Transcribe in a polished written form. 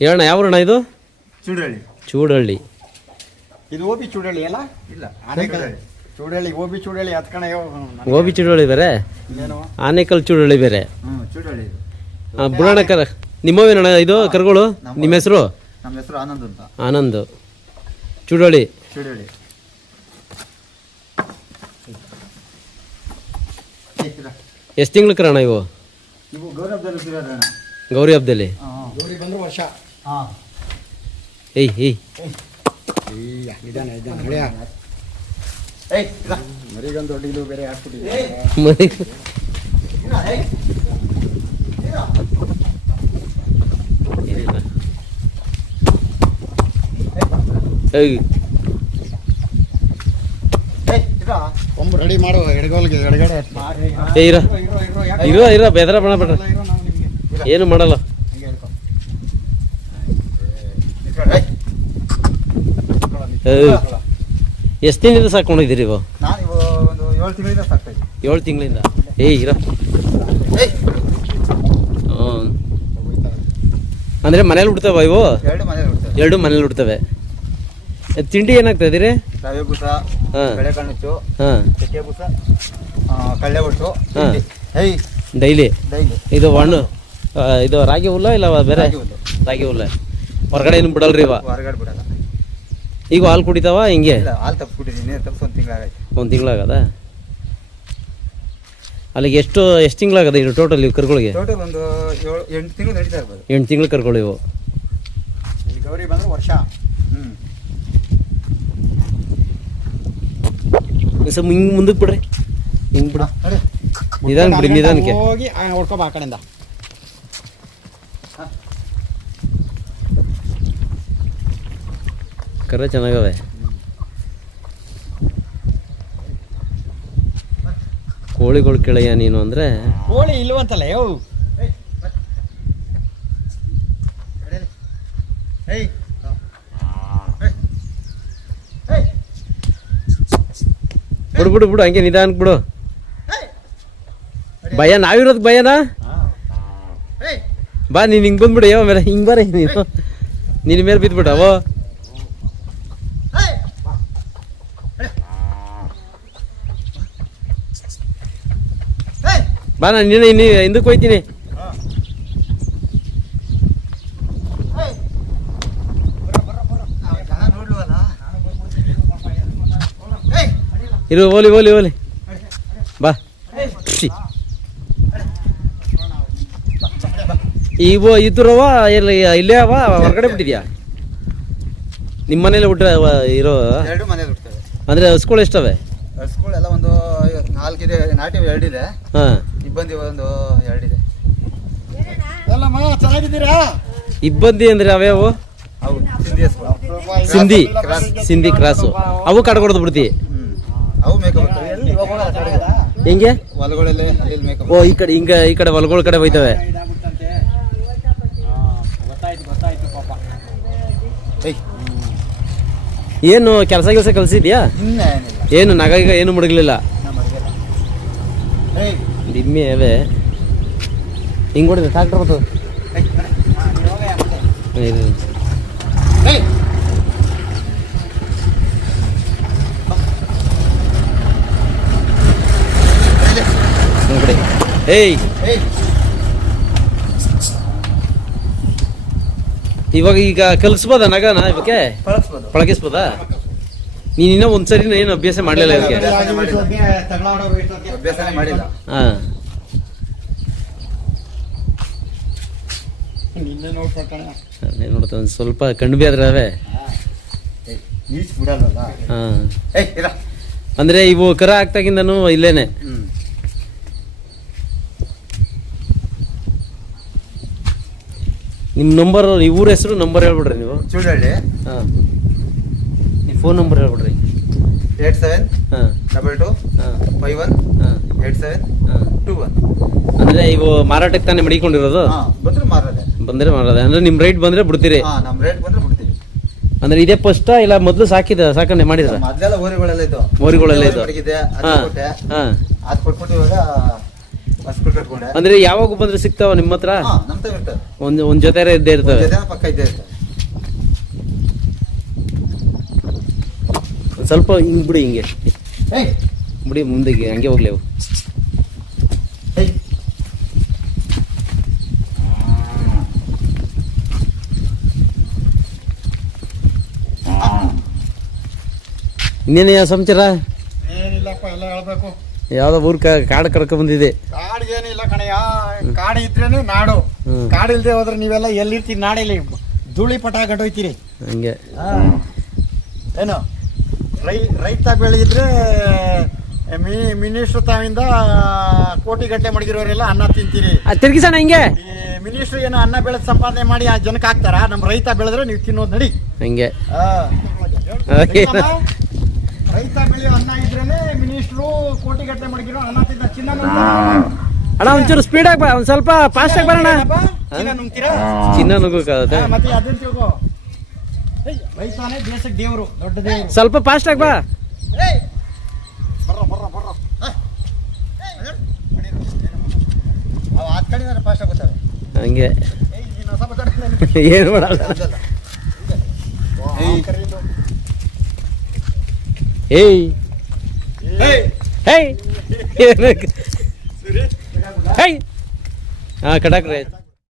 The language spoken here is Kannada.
ಹೇಳಣ್ಣ ಯಾವ್ರಣ್ಣ ಇದು? ಚೂಡಳ್ಳಿ. ಚೂಡಳ್ಳಿ. ಇದು ಓಬಿ ಚೂಡಳ್ಳಿ ಅಲ್ಲ? ಇಲ್ಲ, ಚೂಡಳ್ಳಿ. ಓಬಿ ಚೂಡಳ್ಳಿ ಹತ್ಕಣ. ಓಬಿ ಚೂಡಳ್ಳಿ ಬೇರೆ, ಆನೇಕಲ್ ಚೂಡಳ್ಳಿ ಬೇರೆ. ಚೂಡಳ್ಳಿ ಬುಡಣಕರ ನಿಮ್ಮವೇನಣ್ಣ ಇದು ಕರುಗಳು? ನಿಮ್ಮ ಹೆಸರು? ನಮ್ಮ ಹೆಸರು ಆನಂದ್ ಅಂತ. ಆನಂದ್. ಚೂಡಳ್ಳಿ. ಚೂಡಳ್ಳಿ ಎಷ್ಟು ತಿಂಗಳು ಕರಣ ಇವು? ಇವು ಗೌರಿ ಹಬ್ಬದಲ್ಲಿ ಸಿಗೋದಣ್ಣ. ಗೌರಿ ಹಬ್ಬದಲ್ಲಿ. ಗೌರಿ ಬಂದ್ರೆ ವರ್ಷ. ಏಯ್ ಏಯ್ ಮರಿಗೊಂದು ದೊಡ್ಡ ಇದು ಬೇರೆ ಹಾಕ್ಬಿಟ್ಟಿದೆ. ಕೊಂಬು ರೆಡಿ ಮಾಡು. ಎಡಗೋಲ್ಗೆ ಎಡಗಡೆ ಇರೋ ಬೆದರ ಬೇಡ ಏನು ಮಾಡಲ್ಲ. ಎಷ್ಟು ತಿಂಗಳಿಂದ ಸಾಕೊಂಡಿದ್ದೀರಿ ಇವು? ನಾನು ಇವು ಒಂದು 7 ತಿಂಗಳಿಂದ ಸಾಕ್ತಾ ಇದ್ದೀನಿ. 7 ತಿಂಗಳಿಂದ. ಇರ ಅಂದರೆ ಮನೇಲಿ ಉಡ್ತಾವ ಇವು? 2 ಮನೇಲಿ ಉಡ್ತವೆ. 2 ಮನೇಲಿ ಉಡ್ತವೆ. ತಿಂಡಿ ಏನಾಗ್ತಾ ಇದ್ದೀರಿ? ರವೆ ಬೂಸ, ಬೆಳೆ ಕಣ್ಣುಚ್ಚು, ಚಕ್ಕೆ ಬೂಸ, ಕಳ್ಳೆ ಒಟ್ಟು ಡೈಲಿ. ಡೈಲಿ. ಇದು ಇದು ರಾಗಿ ಹುಲ್ಲ ಇಲ್ಲ ಬೇರೆ? ರಾಗಿ ಹುಲ್ಲ. ಹೊರಗಡೆ ಏನು ಬಿಡಲ್ರಿ ಇವ? ಹೊರಗಡೆ ಬಿಡಲ್ಲ. ಈಗ ಹಾಲು ಕುಡಿತಾವ ಹಿಂಗೆ? ಹಾಲು ತಪ್ಪಿಬಿಟ್ಟಿದ್ದೀನಿ. ತಪ್ಪಿಸಿ 1 ತಿಂಗಳಾಗೈತೆ. 1 ತಿಂಗಳಾಗದ? ಅಲ್ಲಿಗೆ ಎಷ್ಟು ತಿಂಗಳಾಗದ ಇದು ಟೋಟಲ್ ಇವು ಕರುಗಳಿಗೆ? ಟೋಟಲ್ ಒಂದು 8 ತಿಂಗಳು ನಡೀತಾ ಇರ್ಬೋದು. 8 ತಿಂಗಳು ಕರುಗಳು ಇವು. ಇಲ್ಲಿ ಗೌರಿ ಬಂದ್ರೆ ವರ್ಷ. ಸ್ವಲ್ಪ ಹಿಂಗೆ ಮುಂದಕ್ಕೆ ಬಿಡ್ರಿ. ಹಿಂಗೆ ಬಿಡ. ನಿಧಾನ ಬಿಡಿ, ನಿಧಾನಕ್ಕೆ ಹೋಗಿ ಹೊಡ್ಕೊಬ ಆ ಕಡೆಯಿಂದ. ಕರ ಚೆನ್ನಾಗವೆ. ಕೋಳಿಗಳು ಕೆಳೆಯ ನೀನು ಅಂದರೆ ಕೋಳಿ ಇಲ್ವಂತಲ್ಲ ಯೋ. ಬಿಡು ಹಂಗೆ ನಿಧಾನಕ್ಕೆ ಬಿಡು. ಭಯ ನಾವಿರೋದು ಭಯನಾ? ಬಾ ನೀನು ಹಿಂಗೆ ಬಂದ್ಬಿಡು. ಯಾವ ಮೇಲೆ ಹಿಂಗೆ ಬರ ನೀನು ನಿನ್ನ ಮೇಲೆ ಬಿದ್ದುಬಿಟ್ಟು ಅವೋ. ಬಾ ನಾನು ಇನ್ನು ಹಿಂದಕ್ಕೆ ಹೋಯ್ತೀನಿ. ಇರು ಓಲಿ ಬಾ. ಇದ್ರವ ಇಲ್ಲೇ ಅವ ಹೊರಗಡೆ ಬಿಟ್ಟಿದ್ಯಾ? ನಿಮ್ಮ ಮನೇಲಿ ಇರೋ? 2 ಮನೇಲಿ ಹುಡ್ತವೆ. ಅಂದ್ರೆ ಹಸುಗಳು ಎಷ್ಟವೆ? ಹಸುಗಳೆಲ್ಲ ಒಂದು 4 ಇದೆ. ನಾಟಿ 2 ಇದೆ. ಇಬ್ಬಂದಿ ಒಂದು 2 ಇದೆ. ಚೆನ್ನಾಗಿದ್ದೀರಾ? ಇಬ್ಬಂದಿ ಅಂದ್ರೆ ಅವ್ಯಾವು? ಸಿಂಧಿ ಕ್ರಾಸು. ಅವು ಕಡ್ಕೊಡ್ದು ಬಿಡ್ತಿ? ಅವು ಮೇಕಪ್ ಹೆಂಗೆ? ಹೊಲಗಳಲ್ಲಿ ಅಲ್ಲಿ ಮೇಕಪ್. ಓ ಈ ಕಡೆ ಹೊಲಗಳ ಕಡೆ ಹೋಯ್ತವೆ. ಏನು ಕೆಲಸ ಕಲ್ಸಿದ್ಯಾ? ಏನು ನಗ ಈಗ ಏನು ಮುಡಗಲಿಲ್ಲ? ದಿಮ್ಮಿ ಅವೇ ಹಿಂಗೆ ಹೊಡಿದೆ ಟ್ರಾಕ್ಟರ್ ಬರ್ತದೆ. ಈಗ ಕಲಿಸ್ಬೋದ ನಗನ ಇವಕ್ಕೆ? ಪಳಗಿಸ್ಬೋದಾ? ನೀನು ಇನ್ನೂ ಒಂದ್ಸರಿ ಏನು ಅಭ್ಯಾಸ ಮಾಡಲಿಲ್ಲ ಇವಕ್ಕೆ? ಹಾಂ. ನೋಡ್ತಾ ಒಂದು ಸ್ವಲ್ಪ ಕಣ್ಣು ಆದ್ರೆ ಅವೇ. ಹಾಂ. ಅಂದ್ರೆ ಇವು ಕರ ಆಗ್ತಾಗಿಂದನು ಇಲ್ಲೇನೆ? ನಿಮ್ಮ ನಂಬರ್, ಊರ ಹೆಸರು, ನಂಬರ್ ಹೇಳ್ಬಿಡ್ರಿ ನೀವು. ಚೂಡಳ್ಳಿ. ಹಾಂ. ನಿಮ್ಮ ಫೋನ್ ನಂಬರ್ ಹೇಳ್ಬಿಡ್ರಿ. 8722518721. ಅಂದ್ರೆ ಇವು ಮಾರಾಟಕ್ಕೆ ತಾನೇ ಮಡಿಕೊಂಡಿರೋದು? ಬಂದ್ರೆ ಮಾರೋದೆ. ಅಂದ್ರೆ ನಿಮ್ಮ ರೇಟ್ ಬಂದ್ರೆ ಬಿಡ್ತೀರಿ? ನಮ್ಮ ರೇಟ್ ಬಂದ್ರೆ ಬಿಡ್ತೀವಿ. ಅಂದ್ರೆ ಇದೇ ಫಸ್ಟ್ ಇಲ್ಲ ಮೊದಲು ಸಾಕಣೆ ಮಾಡಿದ್ರ? ಮೊದಲೆಲ್ಲ ಓರಿಗಳೆಲ್ಲ ಇತ್ತು. ಓರಿಗಳೆಲ್ಲ ಇತ್ತು. ಅದು ಕೊಟ್ಬಿಟ್ಟು ಇವಾಗ ಹಸ್ಗಳು ಕಟ್ಕೊಂಡೆ. ಅಂದ್ರೆ ಯಾವಾಗ ಬಂದ್ರೆ ಸಿಗ್ತಾವ ನಿಮ್ಮ ಹತ್ರ? ನಮ್ ತಗ ಇರ್ತದೆ. ಒಂದ್ ಜೊತೆ ಇದ್ದೇ ಇರ್ತವೆ. ಜೊತೆ ಪಕ್ಕ ಇದ್ದೇ ಇರ್ತದೆ. ಸ್ವಲ್ಪ ಹಿಂಗ್ ಬಿಡಿ, ಹಿಂಗೆ ಏಯ್ ಬಿಡಿ, ಮುಂದೆಗೆ ಹಂಗೆ ಹೋಗ್ಲಿ ಅವು. ಏಯ್ ಇನ್ನೇನು ಸಮಾಚಾರ? ಏನಿಲ್ಲಪ್ಪ, ಎಲ್ಲ ಹೇಳ್ಬೇಕು. ಯಾವ್ದೋ ಊರ್ ಕಾಡು ಕಡ್ಕೊ ಬಂದಿದೆ. ಕಾಡು ಏನಿಲ್ಲ ಕಣಯ್ಯ, ಕಾಡು ಇದ್ರೇನೆ ನಾಡು. ಕಾಡು ಇಲ್ದೆ ಹೋದ್ರೆ ನೀವೆಲ್ಲ ಎಲ್ಲಿರ್ತೀರಿ? ನಾಡಿಲ್ಲಿ ಧೂಳಿ ಪಟ ಗಟ್ಟೋಯ್ತೀರಿ. ಹಂಗೆ ಏನು ರೈತ ಬೆಳೆದಿದ್ರೆ ಮಿನಿಸ್ಟ್ರು ತಾವಿಂದ ಕೋಟಿ ಗಟ್ಟಲೆ ಮಡಗಿರೋರೆಲ್ಲ ಅನ್ನ ತಿಂತೀರಿ. ತಿರ್ಗಿಸೋಣ ಹಿಂಗೆ. ಈ ಮಿನಿಸ್ಟ್ರು ಏನು ಅನ್ನ ಬೆಳೆದ್ ಸಂಪಾದನೆ ಮಾಡಿ ಆ ಜನಕ್ಕೆ ಹಾಕ್ತಾರ? ನಮ್ಮ ರೈತ ಬೆಳೆದ್ರೆ ನೀವು ತಿನ್ನೋದು ನಡಿ. ಹಂಗೆ ರೈತ ಬೆಳೆಯೋ ಅನ್ನ ಇದ್ರೇನೆ ಮಿನಿಸ್ಟ್ರು ಕೋಟಿ ಗಟ್ಟಲೆ ಮಡಗಿರೋ ಅನ್ನ ತಿಂದ. ಚಿನ್ನ ಅಣ್ಣ ಒಂಚೂರು ಸ್ಪೀಡ್ ಆಗಿ ಒಂದ್ ಸ್ವಲ್ಪ ಫಾಸ್ಟ್ ಆಗಿ ಬರೋಣ. ನುಂಗ್ತೀರಾ? ಚಿನ್ನ ನುಗ್ಗಕ್ಕಾಗತ್ತೆ? ಮತ್ತೆ ಅದನ್ನ ತಿಳ್ಕೊ, ರೈತನೇ ದೇಶಕ್ಕೆ ದೇವರು, ದೊಡ್ಡ ದೇವರು. ಸ್ವಲ್ಪ ಫಾಸ್ಟ್ ಆಗಿ ಬಾ. ಬರ್ರ ಅವು ಆ ಕಡೆ ಫಾಸ್ಟ್ ಆಗುತ್ತವೆ. ಹಂಗೆ ಏನು ಮಾಡಲ್ಲ. ಏಯ್ ಹೇಯ್, ಹಾ ಕಟಾಕ್ರಿ.